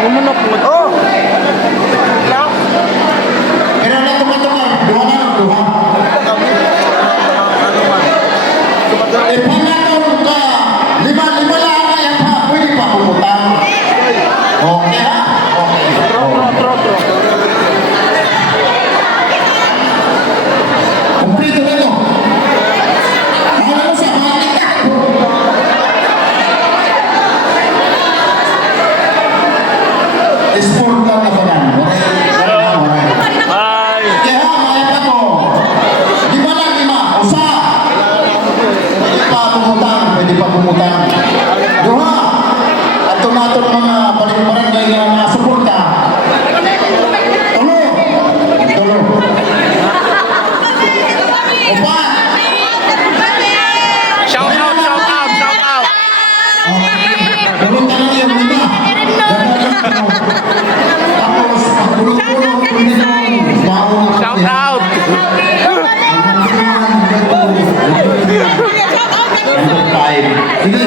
Gumunok mo. Oh! Pero na tumatumar, duha na, duha. Eh, pangatong ka, lima lang kaya pa, pwede pa pumutang. Okay ha? Okay. Tro. Kumplito na ito. Mahal mo sa mga tika. Sport lang na ba yan? Bye! Kaya mga ito mo, lima lang lima, usa. Pwede pa pumutang. Duha, ato nato mga barangay na nasuporta. Tulo. Upat. Shout out! Tulong ka lang yung lima. Tapos, ang pulong-pulong, Shout out! Sige,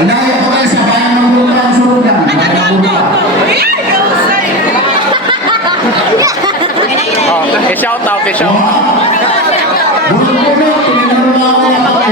inaya ko kayo sa bayan ng lupa ang sunod na. Oh, shout out! Bulong-bulong, pinanalo na ako ng